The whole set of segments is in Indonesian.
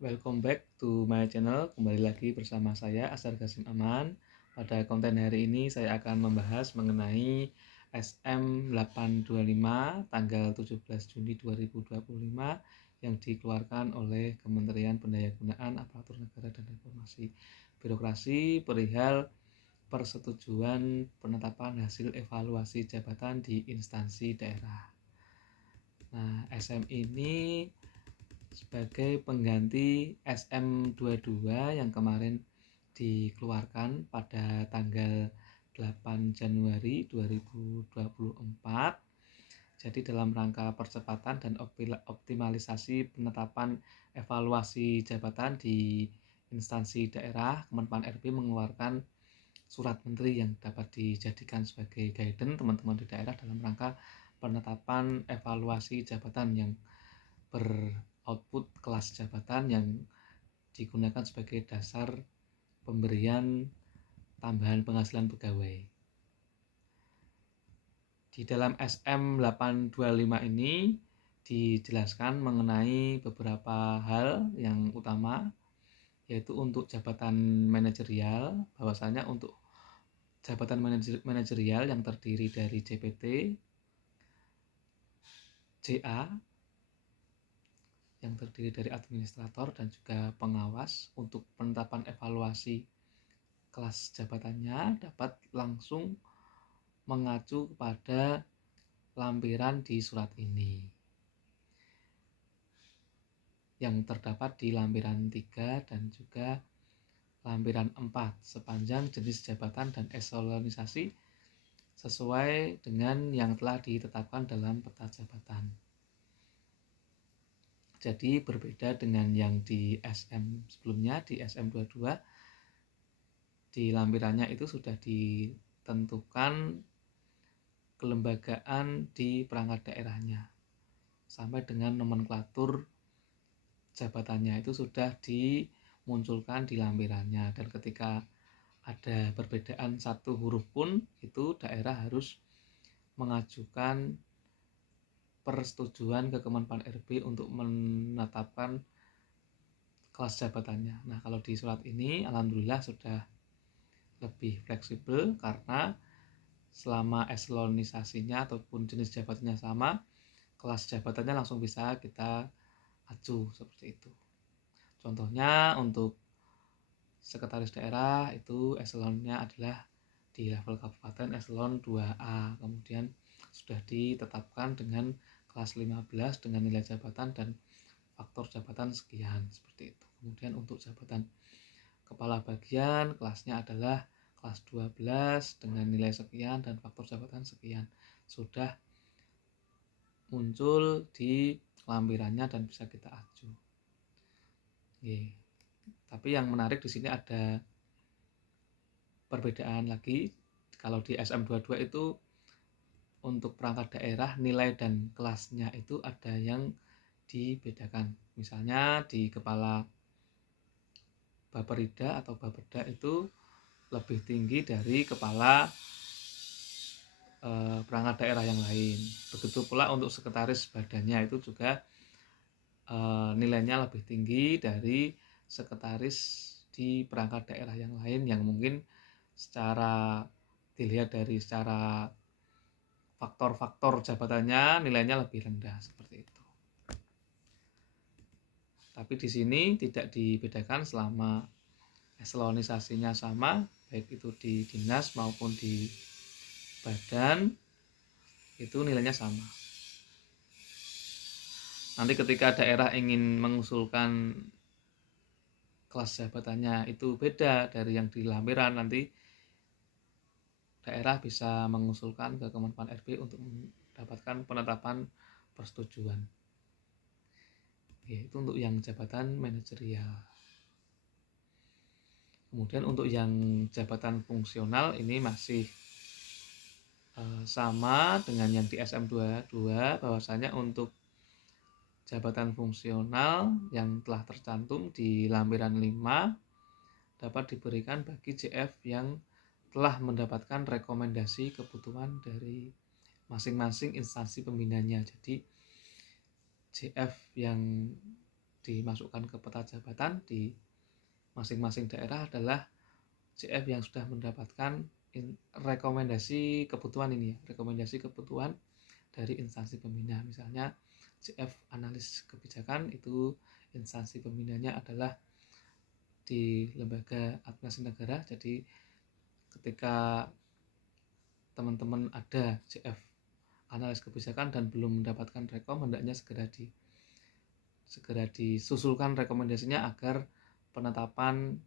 Welcome back to my channel. Kembali lagi bersama saya Asar Gasim Aman. Pada konten hari ini saya akan membahas mengenai SM825 tanggal 17 Juni 2025 yang dikeluarkan oleh Kementerian Pendayagunaan Aparatur Negara dan Reformasi Birokrasi perihal persetujuan penetapan hasil evaluasi jabatan di instansi daerah. Nah, SM ini sebagai pengganti SM22 yang kemarin dikeluarkan pada tanggal 8 Januari 2024. Jadi dalam rangka percepatan dan optimalisasi penetapan evaluasi jabatan di instansi daerah, Kemenpan RB mengeluarkan surat menteri yang dapat dijadikan sebagai guidance teman-teman di daerah dalam rangka penetapan evaluasi jabatan yang beroutput kelas jabatan yang digunakan sebagai dasar pemberian tambahan penghasilan pegawai. Di dalam SM825 ini dijelaskan mengenai beberapa hal yang utama, yaitu untuk jabatan manajerial, bahwasanya untuk jabatan manajerial yang terdiri dari JPT, JA, yang terdiri dari administrator dan juga pengawas, untuk penetapan evaluasi kelas jabatannya dapat langsung mengacu kepada lampiran di surat ini yang terdapat di lampiran 3 dan juga lampiran 4 sepanjang jenis jabatan dan eselonisasi sesuai dengan yang telah ditetapkan dalam peta jabatan. Jadi berbeda dengan yang di SM sebelumnya, di SM22 di lampirannya itu sudah ditentukan kelembagaan di perangkat daerahnya sampai dengan nomenklatur jabatannya itu sudah dimunculkan di lampirannya, dan ketika ada perbedaan satu huruf pun itu daerah harus mengajukan persetujuan ke Kemenpan RB untuk menetapkan kelas jabatannya. Nah, kalau di surat ini alhamdulillah sudah lebih fleksibel karena selama eselonisasinya ataupun jenis jabatannya sama, kelas jabatannya langsung bisa kita acu seperti itu. Contohnya untuk sekretaris daerah itu eselonnya adalah di level kabupaten eselon 2A, kemudian sudah ditetapkan dengan kelas 15 dengan nilai jabatan dan faktor jabatan sekian, seperti itu. Kemudian untuk jabatan kepala bagian kelasnya adalah kelas 12 dengan nilai sekian dan faktor jabatan sekian, sudah muncul di lampirannya dan bisa kita acu. Oke. Tapi yang menarik di sini ada perbedaan lagi. Kalau di SM22 itu untuk perangkat daerah nilai dan kelasnya itu ada yang dibedakan. Misalnya di kepala Baperida atau Baperda itu lebih tinggi dari kepala perangkat daerah yang lain. Begitu pula untuk sekretaris badannya itu juga nilainya lebih tinggi dari sekretaris di perangkat daerah yang lain yang mungkin secara dilihat dari secara faktor-faktor jabatannya nilainya lebih rendah, seperti itu. Tapi di sini tidak dibedakan selama eselonisasinya sama, baik itu di dinas maupun di badan, itu nilainya sama. Nanti ketika daerah ingin mengusulkan kelas jabatannya itu beda dari yang di lampiran, nanti daerah bisa mengusulkan ke Kemenpan RB untuk mendapatkan penetapan persetujuan. Oke, itu untuk yang jabatan manajerial. Kemudian untuk yang jabatan fungsional ini masih sama dengan yang di SM22, bahwasanya untuk jabatan fungsional yang telah tercantum di lampiran 5 dapat diberikan bagi JF yang telah mendapatkan rekomendasi kebutuhan dari masing-masing instansi pembinanya. Jadi JF yang dimasukkan ke peta jabatan di masing-masing daerah adalah CF yang sudah mendapatkan rekomendasi kebutuhan ini ya, rekomendasi kebutuhan dari instansi pembina. Misalnya CF analis kebijakan itu instansi pembinanya adalah di lembaga administrasi negara. Jadi ketika teman-teman ada CF analis kebijakan dan belum mendapatkan rekom, hendaknya segera disusulkan rekomendasinya agar penetapan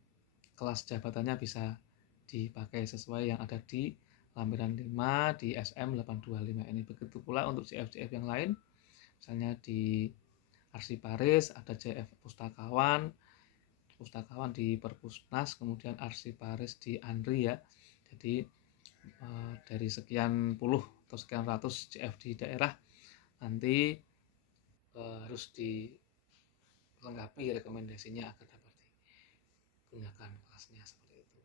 kelas jabatannya bisa dipakai sesuai yang ada di lampiran 5 di SM 825 ini. Begitu pula untuk CF-CF yang lain, misalnya di arsiparis ada CF pustakawan di Perpusnas, kemudian arsiparis di ANRI ya. Jadi dari sekian puluh atau sekian ratus CF di daerah nanti harus dilengkapi rekomendasinya agar dapat digunakan kelasnya seperti itu.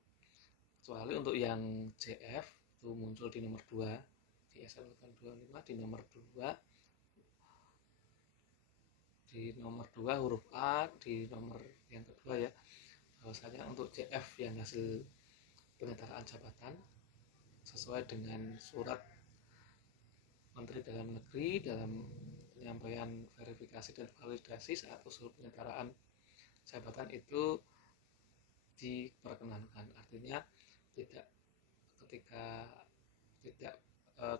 Kecuali untuk yang CF itu muncul di nomor 2 di SM 825 di nomor 2 huruf A di nomor yang kedua ya, bahwasanya untuk CF yang hasil penyetaraan jabatan sesuai dengan surat Menteri Dalam Negeri dalam penyampaian verifikasi dan validasi saat usul penyetaraan jabatan itu diperkenankan. Artinya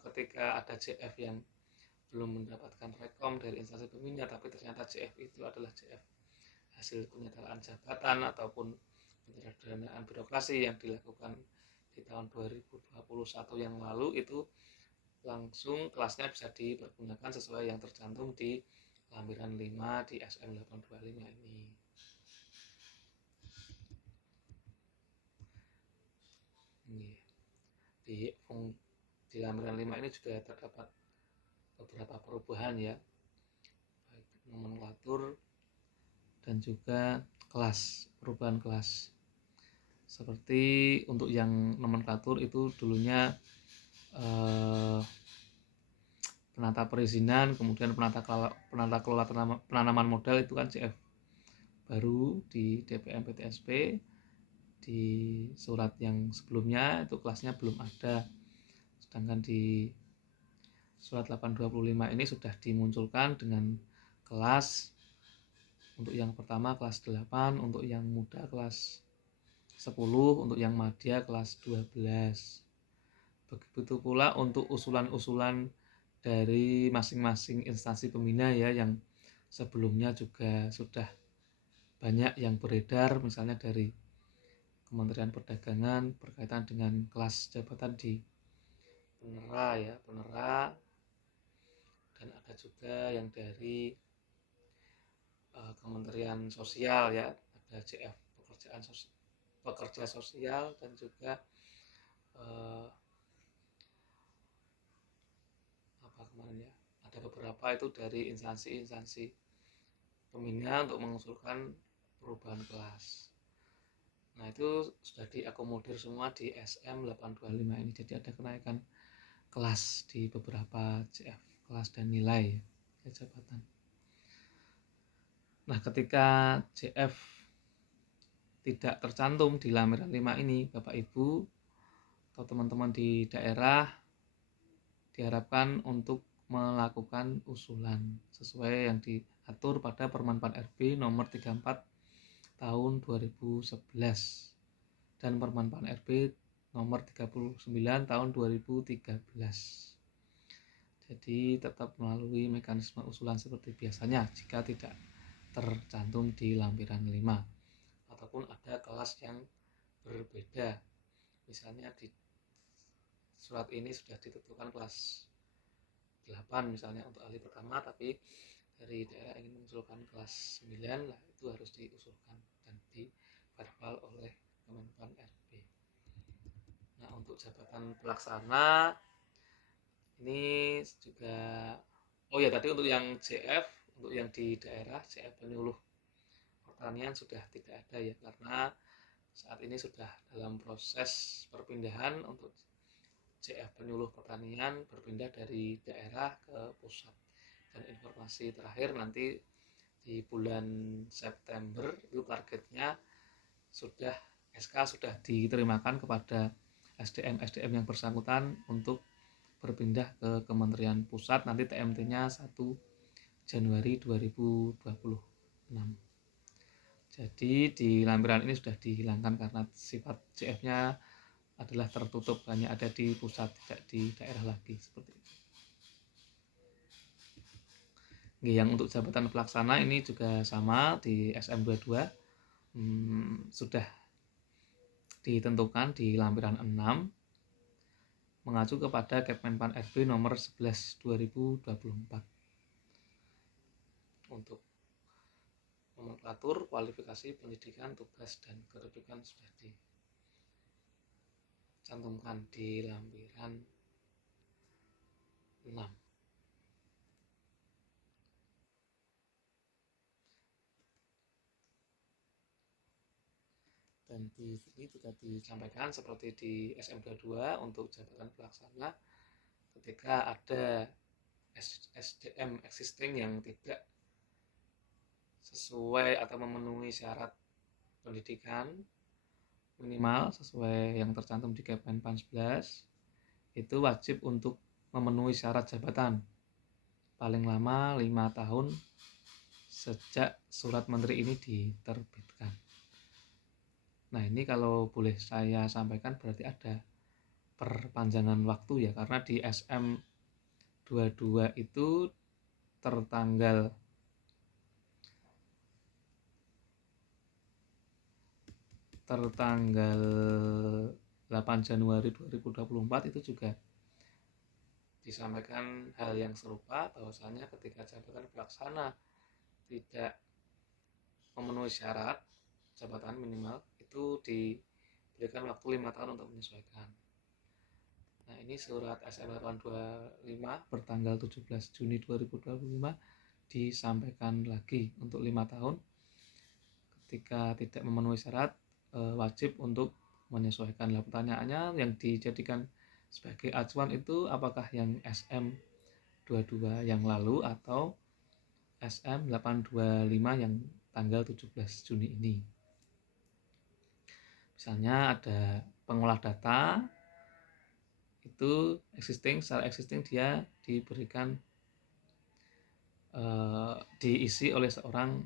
ketika ada CF yang belum mendapatkan rekom dari instansi pembina tapi ternyata CF itu adalah CF hasil penyetaraan jabatan ataupun penyederhanaan birokrasi yang dilakukan di tahun 2021 yang lalu, itu langsung kelasnya bisa dipergunakan sesuai yang tercantum di lampiran 5 di SM 825 ini. Di lampiran 5 ini juga terdapat beberapa perubahan ya, baik nomenklatur dan juga perubahan kelas. Seperti untuk yang nomenklatur itu dulunya penata perizinan, kemudian penata kelola penanaman modal itu kan CF baru di DPM PTSP. Di surat yang sebelumnya itu kelasnya belum ada, sedangkan di surat 825 ini sudah dimunculkan dengan kelas. Untuk yang pertama kelas 8, untuk yang muda kelas 10, untuk yang madya kelas 12. Begitu pula untuk usulan-usulan dari masing-masing instansi pembina ya, yang sebelumnya juga sudah banyak yang beredar, misalnya dari Kementerian Perdagangan berkaitan dengan kelas jabatan di penera, dan ada juga yang dari Kementerian Sosial ya, ada CF pekerja sosial, dan juga ada beberapa itu dari instansi pembina untuk mengusulkan perubahan kelas. Nah, itu sudah diakomodir semua di SM 825 ini. Jadi ada kenaikan kelas di beberapa CF, kelas dan nilai jabatan. Nah, ketika CF tidak tercantum di lampiran 5 ini, Bapak Ibu atau teman-teman di daerah diharapkan untuk melakukan usulan sesuai yang diatur pada Permen Pan RB nomor 34 tahun 2011 dan Permen Pan RB nomor 39 tahun 2013. Jadi tetap melalui mekanisme usulan seperti biasanya jika tidak tercantum di lampiran 5 ataupun ada kelas yang berbeda. Misalnya di surat ini sudah ditentukan kelas 8 misalnya untuk ahli pertama, tapi dari daerah ingin mengusulkan kelas 9, lah itu harus diusulkan dan diverbal oleh Kemenpan RB. Nah, untuk jabatan pelaksana ini juga tadi untuk yang CF, untuk yang di daerah CF penyuluh pertanian sudah tidak ada ya, karena saat ini sudah dalam proses perpindahan untuk CF penyuluh pertanian berpindah dari daerah ke pusat. Dan informasi terakhir nanti di bulan September itu targetnya sudah SK sudah diterimakan kepada SDM yang bersangkutan untuk berpindah ke Kementerian Pusat, nanti TMT-nya 1 Januari 2026. Jadi di lampiran ini sudah dihilangkan karena sifat CF-nya adalah tertutup, hanya ada di pusat, tidak di daerah lagi, seperti itu. Yang untuk jabatan pelaksana ini juga sama di SM22 sudah ditentukan di lampiran 6 mengacu kepada Kepmenpan RB nomor 11 2024 untuk nomenklatur, kualifikasi, pendidikan, tugas, dan kedudukan sudah dicantumkan di lampiran 6. Dan di sini juga disampaikan seperti di SM22 untuk jabatan pelaksana ketika ada SDM existing yang tidak sesuai atau memenuhi syarat pendidikan minimal sesuai yang tercantum di Kepmenpan 11 itu wajib untuk memenuhi syarat jabatan paling lama 5 tahun sejak surat menteri ini diterbitkan. Nah, ini kalau boleh saya sampaikan berarti ada perpanjangan waktu ya, karena di SM22 itu tertanggal 8 Januari 2024 itu juga disampaikan hal yang serupa, bahwasanya ketika jabatan pelaksana tidak memenuhi syarat jabatan minimal itu diberikan waktu 5 tahun untuk menyesuaikan. Nah, ini surat SM 825 bertanggal 17 Juni 2025 disampaikan lagi untuk 5 tahun ketika tidak memenuhi syarat wajib untuk menyesuaikan. Nah, pertanyaannya yang dijadikan sebagai acuan itu apakah yang SM22 yang lalu atau SM825 yang tanggal 17 Juni ini. Misalnya ada pengolah data itu secara existing dia diberikan diisi oleh seorang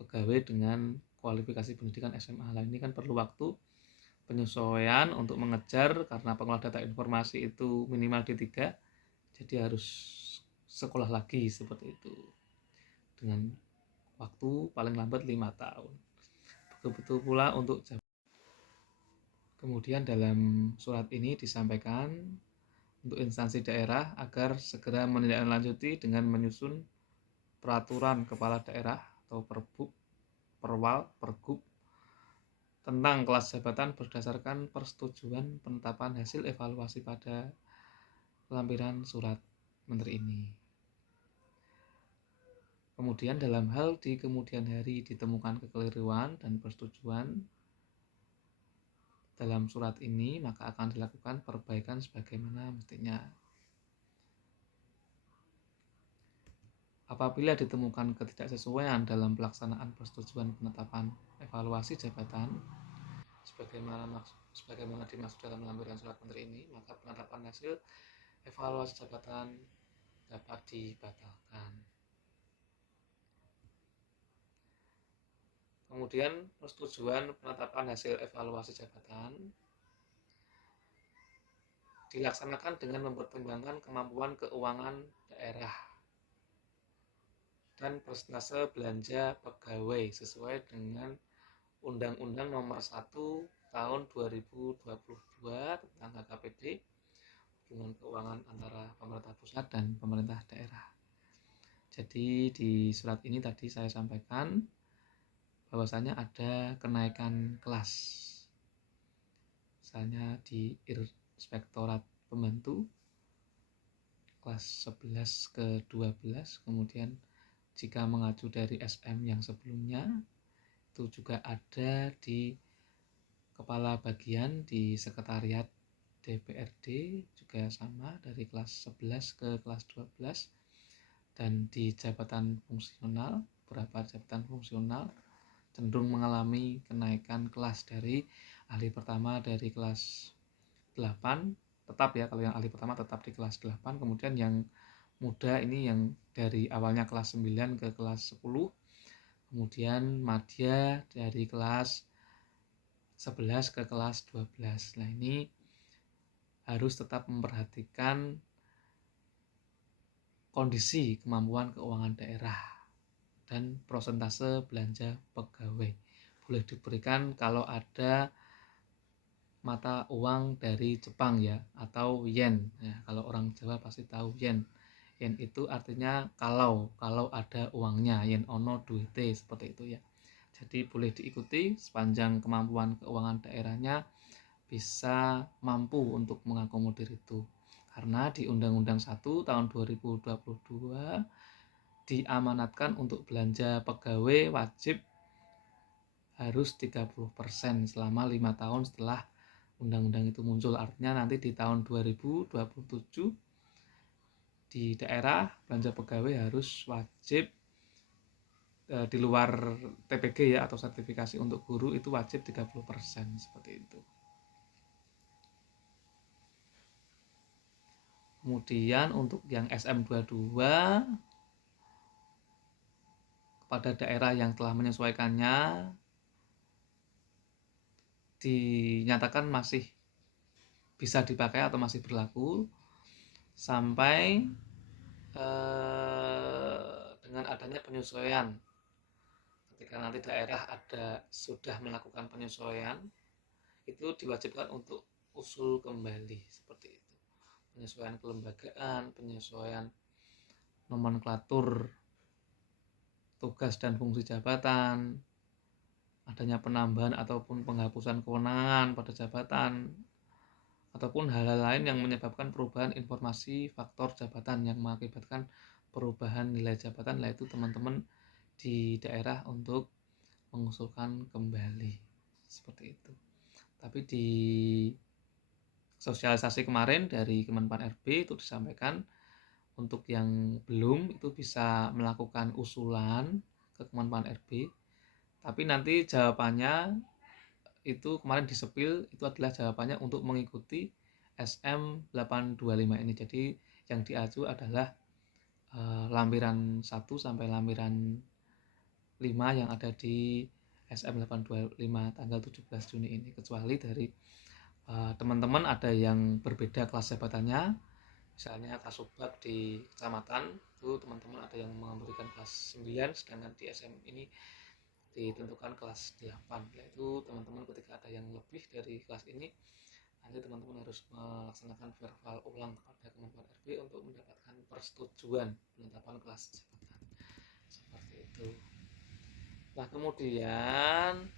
pegawai dengan kualifikasi pendidikan SMA. Nah, ini kan perlu waktu penyesuaian untuk mengejar karena pengolah data informasi itu minimal D3, jadi harus sekolah lagi seperti itu dengan waktu paling lambat 5 tahun. Begitu pula untuk kemudian dalam surat ini disampaikan untuk instansi daerah agar segera menindaklanjuti dengan menyusun peraturan kepala daerah atau pergub tentang kelas jabatan berdasarkan persetujuan penetapan hasil evaluasi pada lampiran surat menteri ini. Kemudian dalam hal di kemudian hari ditemukan kekeliruan dan persetujuan dalam surat ini, maka akan dilakukan perbaikan sebagaimana mestinya. Apabila ditemukan ketidaksesuaian dalam pelaksanaan persetujuan penetapan evaluasi jabatan sebagaimana dimaksud dalam lampiran surat menteri ini, maka penetapan hasil evaluasi jabatan dapat dibatalkan. Kemudian persetujuan penetapan hasil evaluasi jabatan dilaksanakan dengan mempertimbangkan kemampuan keuangan daerah dan persentase belanja pegawai sesuai dengan Undang-Undang Nomor 1 Tahun 2022 tentang HKPD, hubungan keuangan antara pemerintah pusat dan pemerintah daerah. Jadi di surat ini tadi saya sampaikan bahwasanya ada kenaikan kelas, misalnya di Inspektorat Pembantu kelas 11 ke 12, kemudian jika mengacu dari SM yang sebelumnya itu juga ada di kepala bagian di sekretariat DPRD juga sama dari kelas 11 ke kelas 12, Dan di jabatan fungsional, beberapa jabatan fungsional cenderung mengalami kenaikan kelas dari ahli pertama dari kelas 8, tetap ya, kalau yang ahli pertama tetap di kelas 8, kemudian yang muda ini yang dari awalnya kelas 9 ke kelas 10, kemudian madya dari kelas 11 ke kelas 12. Nah, ini harus tetap memperhatikan kondisi kemampuan keuangan daerah dan prosentase belanja pegawai. Boleh diberikan kalau ada mata uang dari Jepang ya, atau yen. Nah, kalau orang Jawa pasti tahu yen. Yen itu artinya kalau ada uangnya, yen ono duite, seperti itu ya. Jadi boleh diikuti sepanjang kemampuan keuangan daerahnya bisa mampu untuk mengakomodir itu. Karena di Undang-Undang 1 tahun 2022 diamanatkan untuk belanja pegawai wajib harus 30% selama 5 tahun setelah undang-undang itu muncul. Artinya nanti di tahun 2027 di daerah belanja pegawai harus wajib di luar TPG ya, atau sertifikasi untuk guru itu wajib 30%, seperti itu. Kemudian untuk yang SM22 kepada daerah yang telah menyesuaikannya dinyatakan masih bisa dipakai atau masih berlaku sampai dengan adanya penyesuaian. Ketika nanti daerah sudah melakukan penyesuaian, itu diwajibkan untuk usul kembali, seperti itu. Penyesuaian kelembagaan, penyesuaian nomenklatur tugas dan fungsi jabatan, adanya penambahan ataupun penghapusan kewenangan pada jabatan, ataupun hal-hal lain yang menyebabkan perubahan informasi faktor jabatan yang mengakibatkan perubahan nilai jabatan, yaitu teman-teman di daerah untuk mengusulkan kembali, seperti itu. Tapi di sosialisasi kemarin dari Kemenpan RB itu disampaikan untuk yang belum itu bisa melakukan usulan ke Kemenpan RB, tapi nanti jawabannya itu kemarin di sepil itu adalah jawabannya untuk mengikuti SM825 ini. Jadi yang diacu adalah lampiran 1 sampai lampiran 5 yang ada di SM825 tanggal 17 Juni ini, kecuali dari teman-teman ada yang berbeda kelas jabatannya. Misalnya Kasubag di kecamatan itu teman-teman ada yang memberikan kelas 9, sedangkan di SM ini ditentukan kelas 8. Yaitu teman-teman ketika ada yang lebih dari kelas ini, nanti teman-teman harus melaksanakan verbal ulang kepada Kemenpan RB untuk mendapatkan persetujuan penetapan kelas jabatan, seperti itu. Nah, kemudian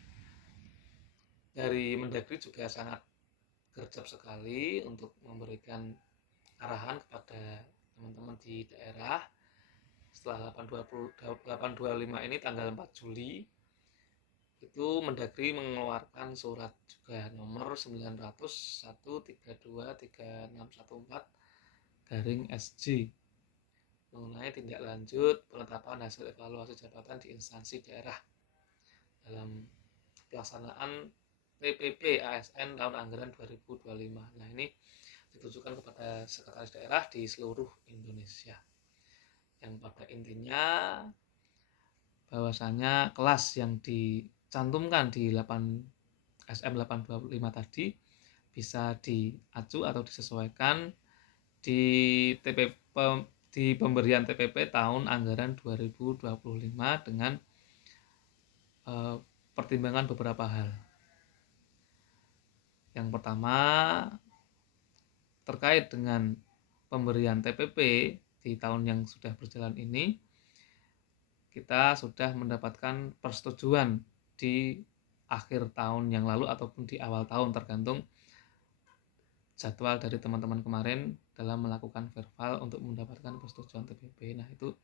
dari Mendagri juga sangat gercep sekali untuk memberikan arahan kepada teman-teman di daerah. Setelah 825 ini tanggal 4 Juli itu Mendagri mengeluarkan surat juga nomor 900/1323614 mengenai tindak lanjut penetapan hasil evaluasi jabatan di instansi daerah dalam pelaksanaan PPP ASN tahun anggaran 2025. Nah, ini ditujukan kepada sekretaris daerah di seluruh Indonesia, yang pada intinya bahwasanya kelas yang dicantumkan di SM825 tadi bisa diacu atau disesuaikan di pemberian TPP tahun anggaran 2025 dengan pertimbangan beberapa hal. Yang pertama, terkait dengan pemberian TPP di tahun yang sudah berjalan ini, kita sudah mendapatkan persetujuan di akhir tahun yang lalu ataupun di awal tahun, tergantung jadwal dari teman-teman kemarin dalam melakukan verbal untuk mendapatkan persetujuan TPP. Nah, itu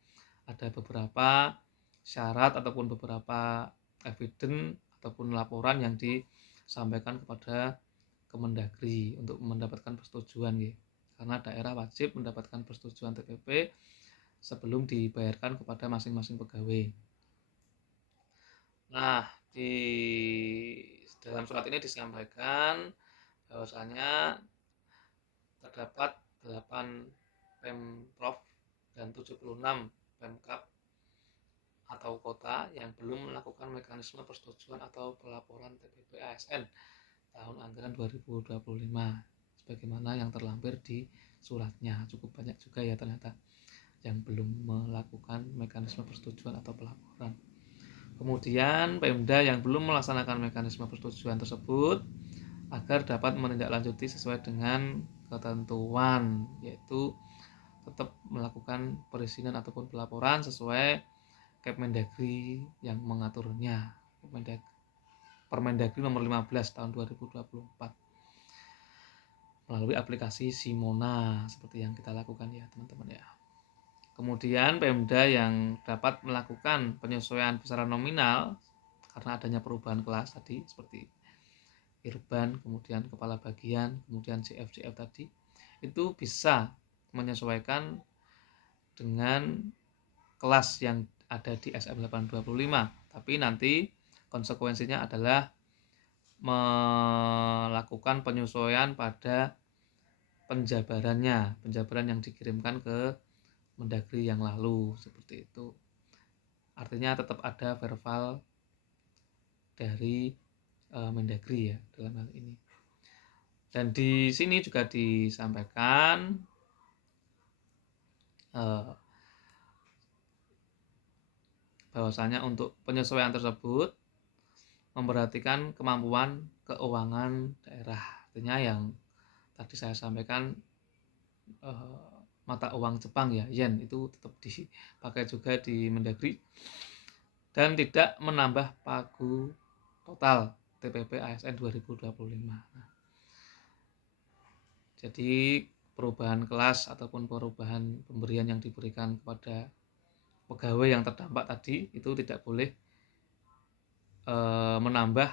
ada beberapa syarat ataupun beberapa evidence ataupun laporan yang disampaikan kepada Kemendagri untuk mendapatkan persetujuan ya. Karena daerah wajib mendapatkan persetujuan TPP sebelum dibayarkan kepada masing-masing pegawai. Nah, di dalam surat ini disampaikan bahwasanya terdapat 8 Pemprov dan 76 Pemkab atau kota yang belum melakukan mekanisme persetujuan atau pelaporan TPP ASN tahun anggaran 2025 sebagaimana yang terlampir di suratnya. Cukup banyak juga ya ternyata yang belum melakukan mekanisme persetujuan atau pelaporan. Kemudian Pemda yang belum melaksanakan mekanisme persetujuan tersebut agar dapat menindaklanjuti sesuai dengan ketentuan, yaitu tetap melakukan perizinan ataupun pelaporan sesuai Kemendagri yang mengaturnya, Permendagri nomor 15 tahun 2024 melalui aplikasi Simona seperti yang kita lakukan ya teman-teman ya. Kemudian Pemda yang dapat melakukan penyesuaian besaran nominal karena adanya perubahan kelas tadi seperti Irban, kemudian kepala bagian, kemudian CF tadi, itu bisa menyesuaikan dengan kelas yang ada di SM 825. Tapi nanti konsekuensinya adalah melakukan penyesuaian pada penjabaran yang dikirimkan ke Mendagri yang lalu seperti itu. Artinya tetap ada verbal dari Mendagri ya dalam hal ini. Dan di sini juga disampaikan bahwasanya untuk penyesuaian tersebut memperhatikan kemampuan keuangan daerah. Artinya yang tadi saya sampaikan mata uang Jepang ya, yen itu tetap dipakai juga di Mendagri dan tidak menambah pagu total TPP ASN 2025. Nah, jadi perubahan kelas ataupun perubahan pemberian yang diberikan kepada pegawai yang terdampak tadi itu tidak boleh menambah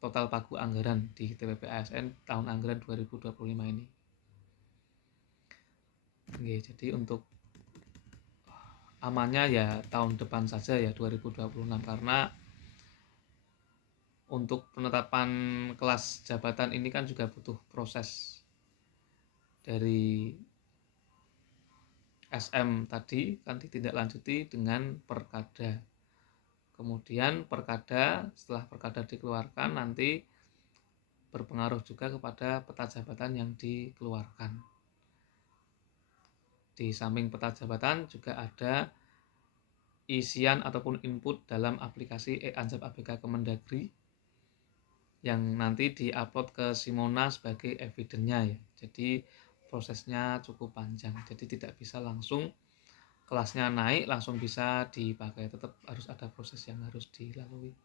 total pagu anggaran di TPP ASN tahun anggaran 2025 ini. Oke, jadi untuk amannya ya tahun depan saja ya 2026 karena untuk penetapan kelas jabatan ini kan juga butuh proses dari SM tadi kan ditindaklanjuti dengan perkada. Kemudian perkada, setelah perkada dikeluarkan nanti berpengaruh juga kepada peta jabatan yang dikeluarkan. Di samping peta jabatan juga ada isian ataupun input dalam aplikasi e-Ansap ABK Kemendagri yang nanti diupload ke Simona sebagai evidennya ya. Jadi prosesnya cukup panjang. Jadi tidak bisa langsung kelasnya naik langsung bisa dipakai. Tetap harus ada proses yang harus dilalui.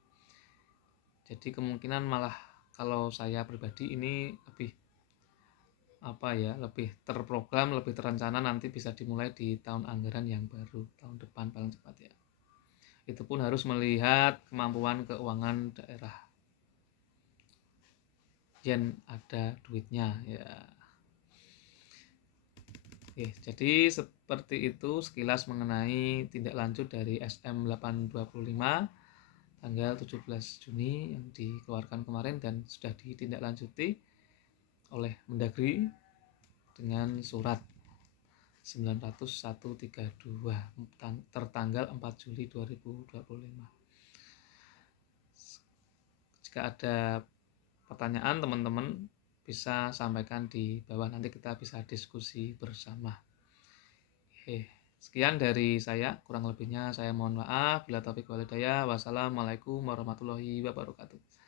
Jadi kemungkinan malah kalau saya pribadi ini lebih terprogram, lebih terencana nanti bisa dimulai di tahun anggaran yang baru, tahun depan paling cepat ya. Itu pun harus melihat kemampuan keuangan daerah. Yen ada duitnya ya. Oke, jadi seperti itu sekilas mengenai tindak lanjut dari SM 825 tanggal 17 Juni yang dikeluarkan kemarin dan sudah ditindaklanjuti oleh Mendagri dengan surat 90132 tertanggal 4 Juli 2025. Jika ada pertanyaan teman-teman bisa sampaikan di bawah, nanti kita bisa diskusi bersama. Sekian dari saya, kurang lebihnya saya mohon maaf. Bila taufik wal hidayah, wassalamualaikum warahmatullahi wabarakatuh.